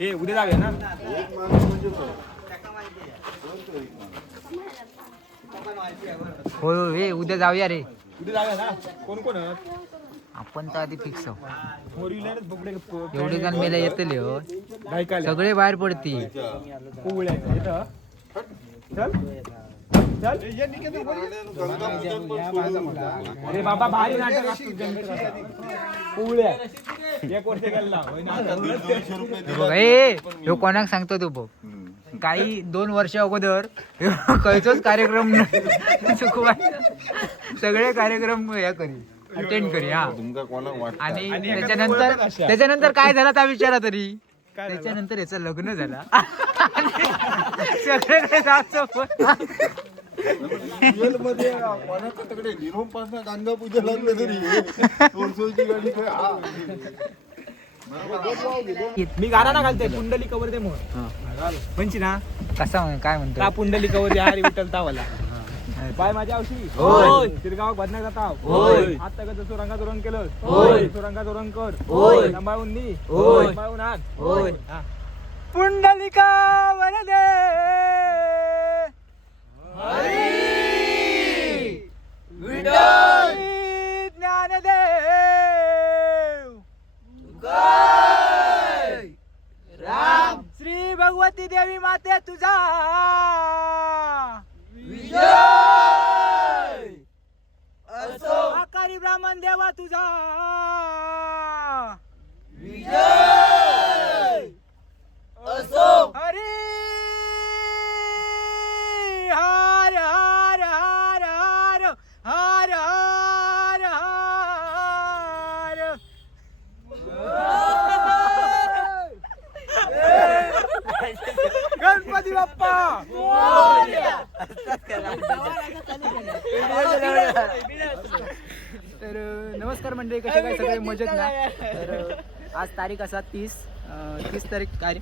हे उद्या जाऊया ना. हो हे उद्या जाऊया रे. उद्या जाऊया ना. कोण कोण आपण तर आधी फिक्स आहोत. फोर व्हीलर बोकडे एवढे जण मेला येतले हो. सगळे बाहेर पडतील. पोवळ्या येतं. चल चल. अरे बाबा भारी नाटक असतो पोवळ्या. एक वर्ष गेला ह्यो कोणाक सांगतो तू बघ. काही 2 वर्ष अगोदर खयचोच कार्यक्रम सगळे कार्यक्रम हे करी अटेंड करी. हा आणि त्याच्यानंतर काय झाला त्या विचारा तरी. त्याच्यानंतर याचं लग्न झाला. सगळे काय जायचं मी गाणं ना घालते पुंडली कवर दे म्हणची ना. कसा काय म्हणतो का पुंडली कवर हरी विठ्ठल तावाला बाय माझ्या आवशी शिरगाव बदनाचा ताव आता कसं सुरंगा दुरंग केलं सुरंगा दुरंग कर सांभाळून नी सांभाळून आण पुंडलिका वरदे हरी विठ्ठल ज्ञानदेव राम श्री भगवती देवी माते तुझा विजय असो. आकारी ब्राह्मण देवा तुझा विजय असो. हरी हर हर हर हर हर हर हर गणपती बाप्पा. तर नमस्कार मंडळी, कसे काय सगळे मजेत ना. तर आज तारीख असा 30 तारीख काय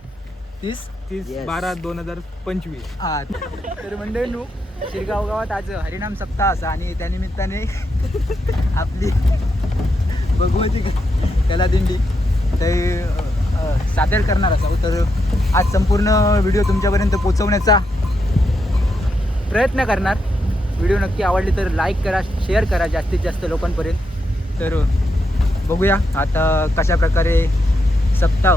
30/12/2025. हा. तर मंडळींनो शिरगाव गावात आज हरिनाम सप्ताह असा आणि त्यानिमित्ताने आपली भगवती कला दिंडी ते सादर करणार असावं. तर आज संपूर्ण व्हिडिओ तुमच्यापर्यंत पोहोचवण्याचा प्रयत्न करणार. व्हिडिओ नक्की आवडली तर लाईक करा, शेअर करा जास्तीत जास्त लोकांपर्यंत. तर बघूया आता कशा प्रकारे सप्ताह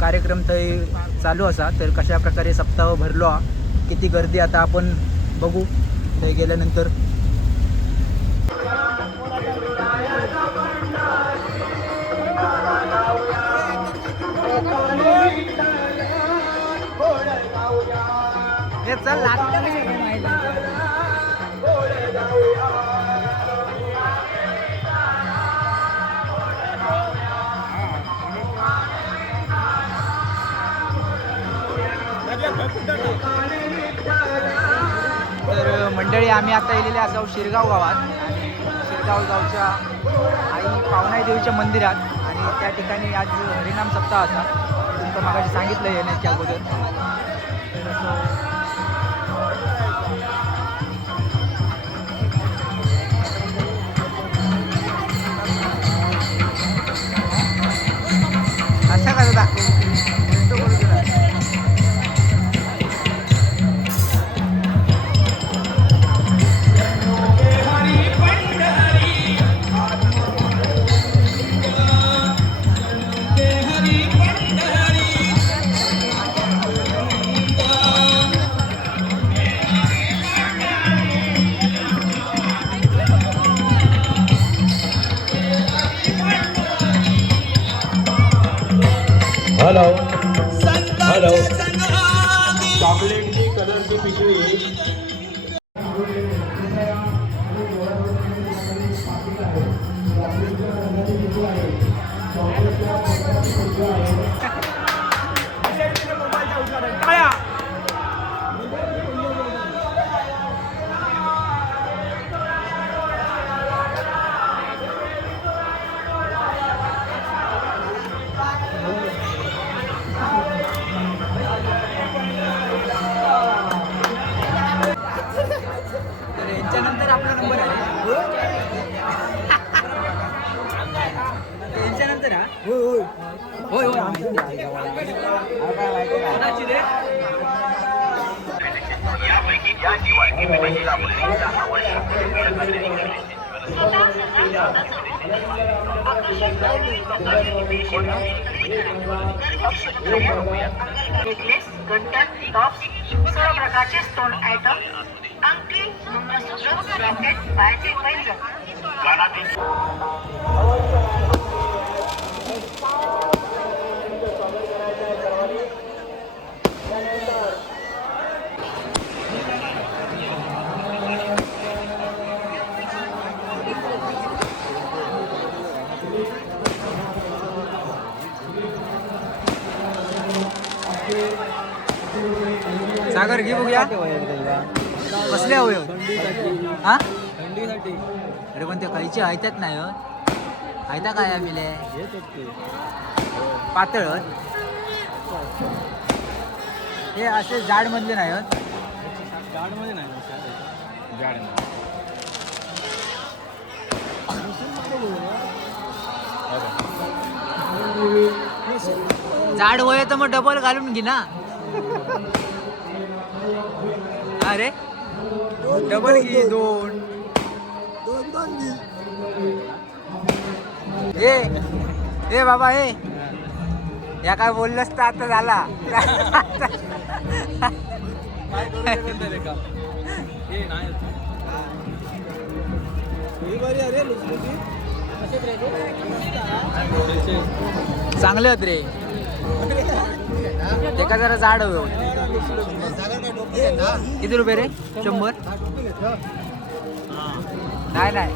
कार्यक्रम ते चालू असा. तर कशा प्रकारे सप्ताह भरलो हा, किती गर्दी आता आपण बघू ते गेल्यानंतर. चल तर मंडळी आम्ही आता येलेले असाव शिरगाव गावात आणि शिरगाव गावच्या आई पावनाई देवीच्या मंदिरात. आणि त्या ठिकाणी आज हरिनाम सप्ताह असा. तुमचं मागाशी सांगितलं येण्याच्या अगोदर. असा का दादा हॅलो हॅलो चॉकलेटची कलरची पिशवी. यांच्यानंतर आपला नंबर आहे. यांच्यानंतर हा होय होय नेकलेस गंटन टॉप्स सर्व प्रकारचे स्टोन आयटम अंगठी मंगळसूत्र ब्रॅकेट पायाचे पैंजण सागर घे बघूया कसले हवे हा अरे पण ते काहीचे ऐकत नाही ऐता काय आम्ही पातळ हे असे जाड मधले नाही जाडमध्ये नाही जाड नाही. जाड वय तर मग डबल घालून घे ना अरे डबल घे दोन ए बाबा ए या काय बोललंस तर आता झाला काय करू शकत नाही रे का हे नाही चांगले होत रे ते का जरा जाड हवे होते किती रुपये रे 100 नाही नाही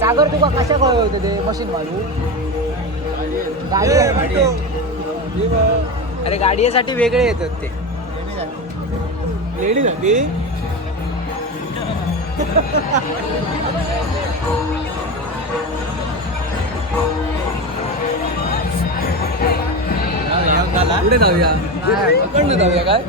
सागर तुका कशा कळ होतं ते मशीन मारू गाडी अरे गाडीसाठी वेगळे येतात ते लेडी झाली पुढे जाऊया कडनं जाऊया काय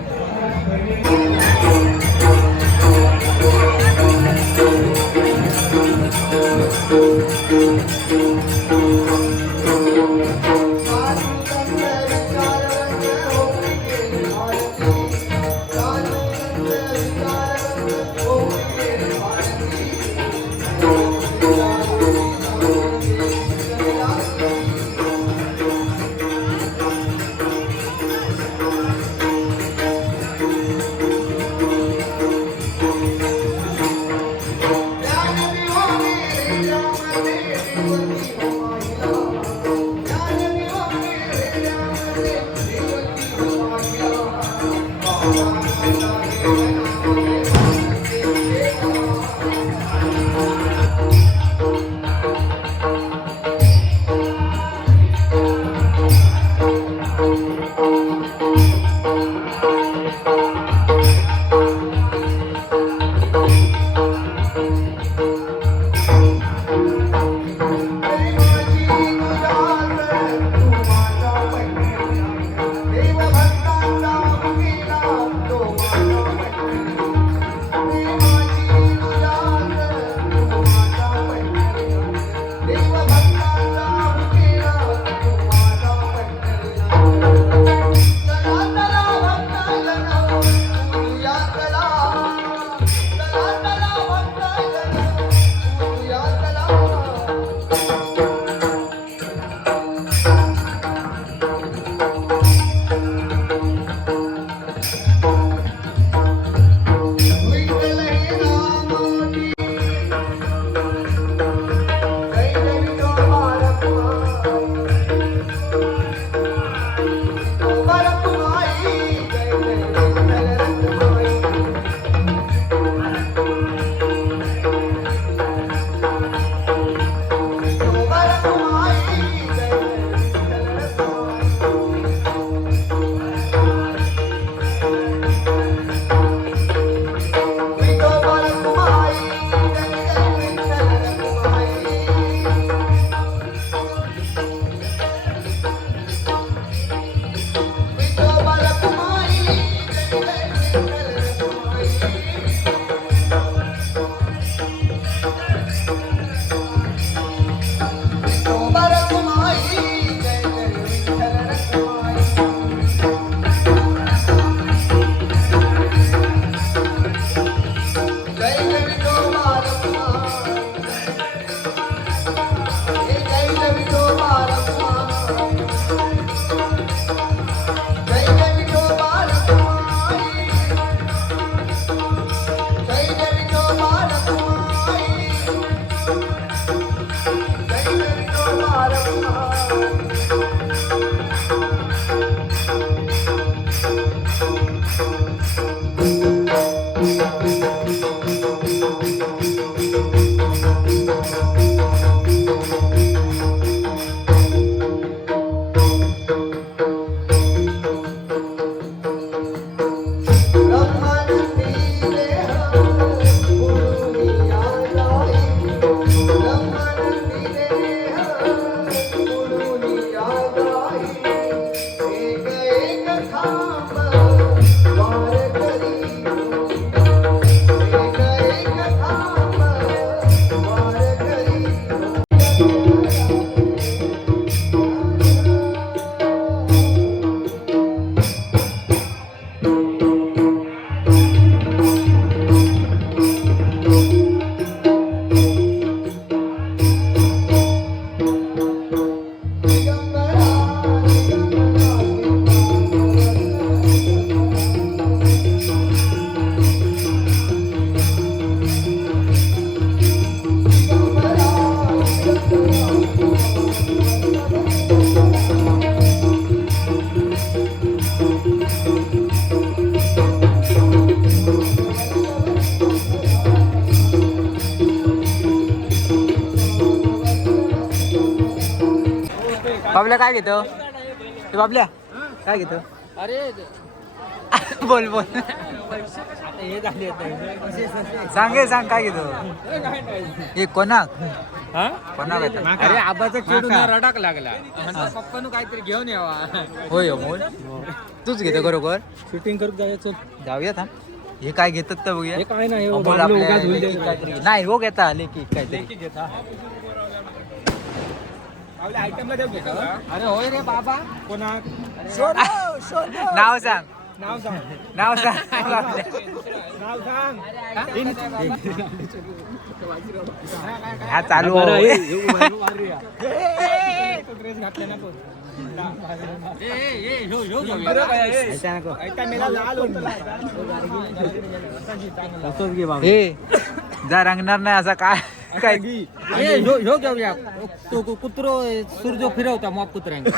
बाबल्या काय घेतो ते बाबल्या काय घेतो अरे बोल बोल हे झाले सांग काय घेतो हे कोणाक हा कोणाक घेतो अरे आबाचा चेडून रडाक लागला पप्पानं काहीतरी घेऊन यावा होय मोल तूच घेतो बरोबर शूटिंग करून जायचं जाऊया थांब हे काय घेतात तर बघूया हे काय नाही अमोल आपल्या लेकी काहीतरी नाही हो घेता लेकी काहीतरी घेता आयटमला देऊ घेतो अरे होय रे बाबा कोणाक नाव सांग नाव सांग नाव सांग नाव सांग हा चालू ड्रेस घातला ना हे जा रंगणार नाही असा काय काय घेऊया तो कुत्रो सूर्य फिरवता मॉप कुत्र्यांचा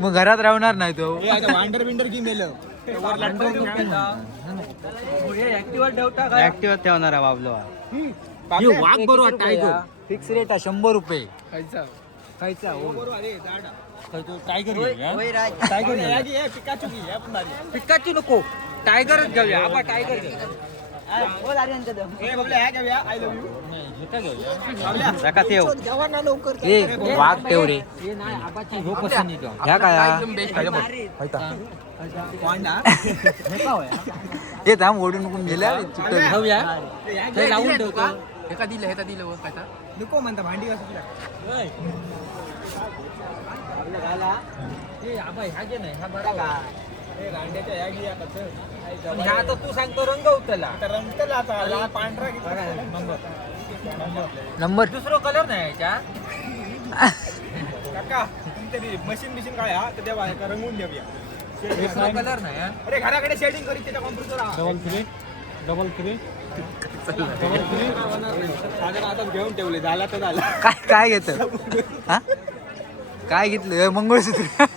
मग घरात राहणार नाही तो वांडर बिंडर की मेलं ऍक्टिव्ह ठेवणार आहे बाबलो वाघ बरोबर टायगर फिक्स रेट आहे 100 रुपये खायचा खायचा टायगर पिकाची नको टायगरच घेऊया आपण टायगर घेऊया वाघ ठेव रे ह्या काय हे थांब ओढून नको गेल्या घेऊया ते लावून ठेवतो एका दिलं काय नको म्हणता भांडी कसं आता तू सांगतो रंगवतला रंगतला पांढरा नंबर दुसरं कलर नाही याच्या काका तुमच्या मशीन बिशीन काय हा तर तेव्हा रंगवून देऊया दुसरं कलर नाही अरे घराकडे शेडिंग करीत त्याच्या कॉम्प्युटर डबल थ्री आता घेऊन ठेवले झाला तर झाला काय घेत काय घेतलं मंगळसूत्र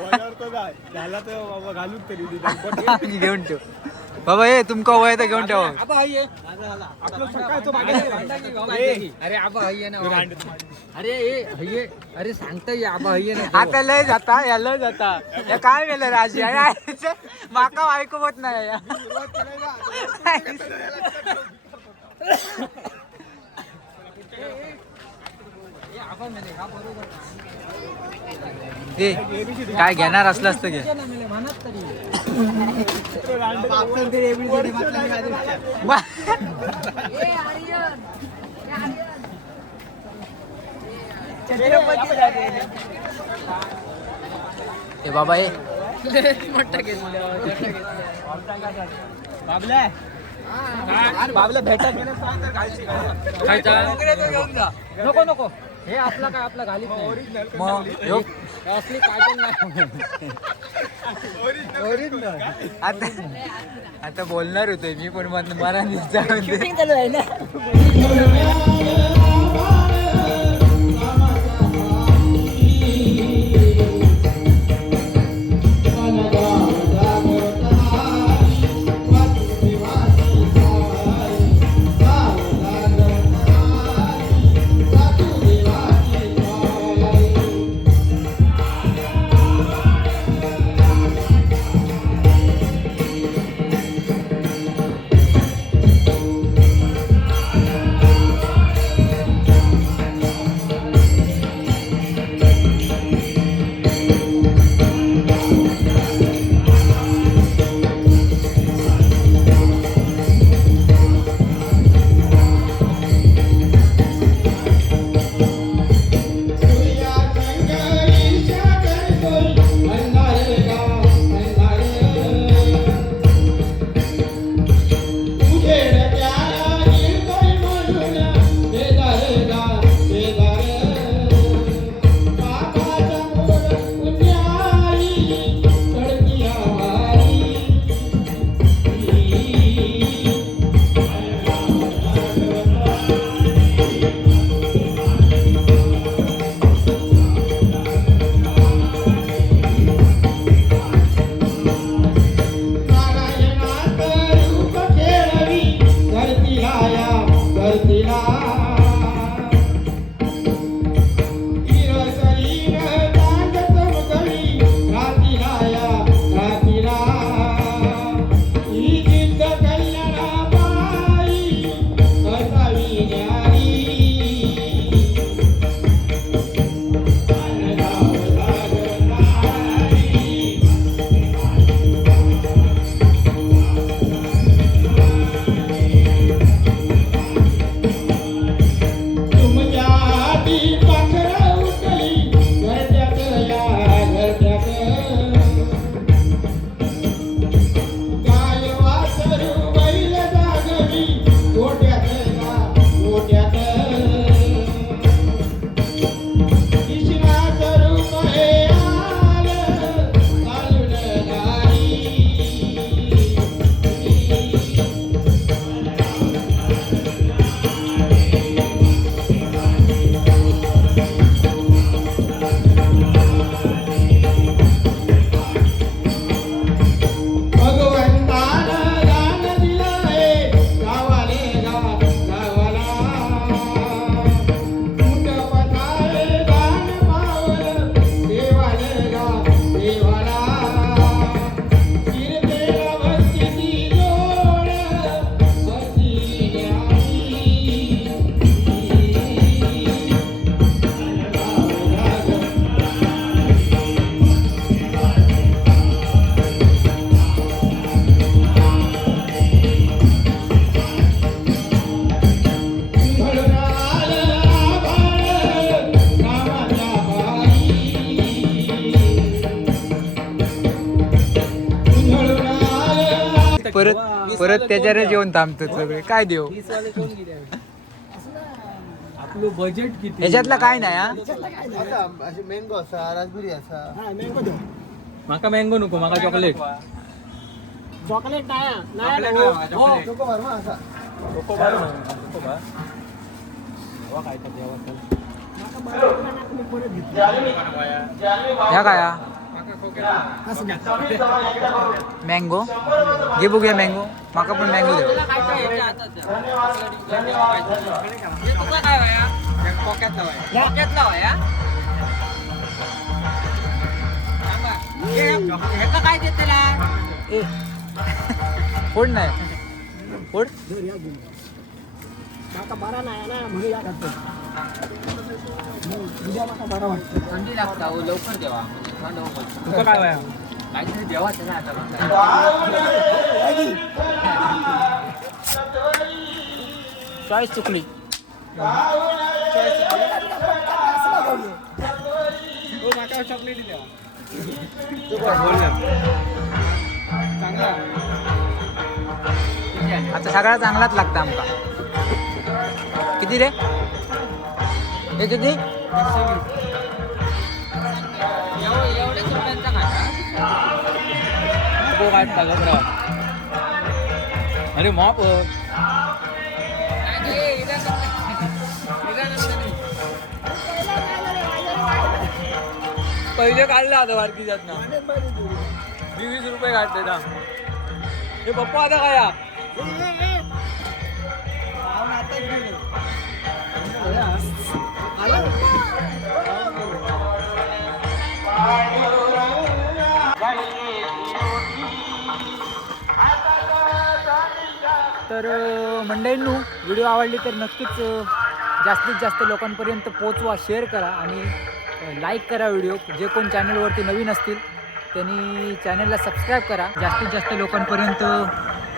झाला तर बाबा घालून तरी घेऊन ठेव बाबा हे तुमका वय तर घेऊन ठेवा अरे आबा हय्ये ना अरे हय्ये अरे सांगता ये आबा हय्ये ना आता लय जाता या लय जाता हे काय केलं राजी माका ऐकवत नाही हे काय घेणार असलं असतं घे हे बाबा हे बाबला भेटा नको नको हे आपला काय आपला घालीत नाही मग ह्यो असली काय पण नाही आता बोलणार होतोय मी पण मला पाखरं उठली घरट्यात या घरट्यात गाय वासरू बैल जागली गोट्यात या गोट्यात कृष्णाचं रूप हे आलं चालून गाई भगवंतानं दान दिलंय गावाले गावाला कुठं पताळे दान पावलं देवाले देवाला कीर्तेला भक्तीची जोड भक्ती द्यावी परत परत त्याच्यावर जेवण थांबतो सगळे काय देऊ आपलं बजेट किती याच्यातला काय नाही हा मँगो असा रासबेरी असा माका मँगो नको माका चॉकलेट चॉकलेट नको बरं असा ह्या काय मँगो घे बघूया मँगो माका पण मँगो देऊ ए फोड नाही फोड बरा नाही ना म्हणून या करतो उद्या मला बरा वाटतं थंडी लागता हो लवकर देवा तुका काय वया काहीतरी देवा त्याला आता चॉईस चुकली माका चॉकलेट द्या आता सगळा चांगलाच लागतं आमका किती रे हे किती एवढ्याच रुपयांचा खाता हो काढता घबरा अरे माप पहिले काढलं आता बारकीच्यात ना 20 रुपये काढते ना हे पप्पा आता काय तर मंडळींनो व्हिडिओ आवडली तर नक्कीच जास्तीत जास्त लोकांपर्यंत पोचवा शेअर करा आणि लाईक करा व्हिडिओ जे कोण चॅनलवरती नवीन असतील त्यांनी चॅनलला सबस्क्राईब करा जास्तीत जास्त लोकांपर्यंत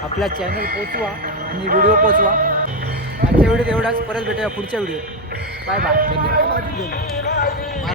आपला चॅनल पोचवा आणि व्हिडिओ पोचवा आजच्या व्हिडिओत एवढाच परत भेटूया पुढच्या व्हिडिओत बाय बाय